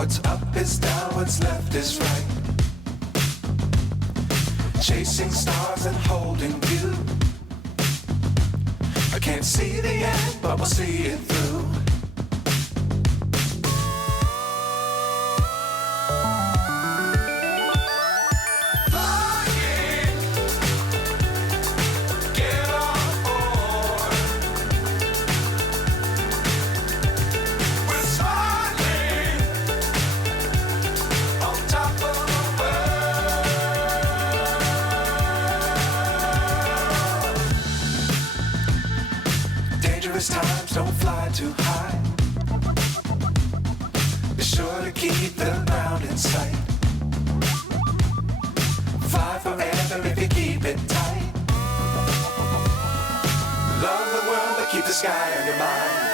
What's up is down, what's left is right. Chasing stars and holding you. I can't see the end, but we'll see it through. Times don't fly too high. Be sure to keep the ground in sight. Fly forever if you keep it tight. Love the world but keep the sky on your mind.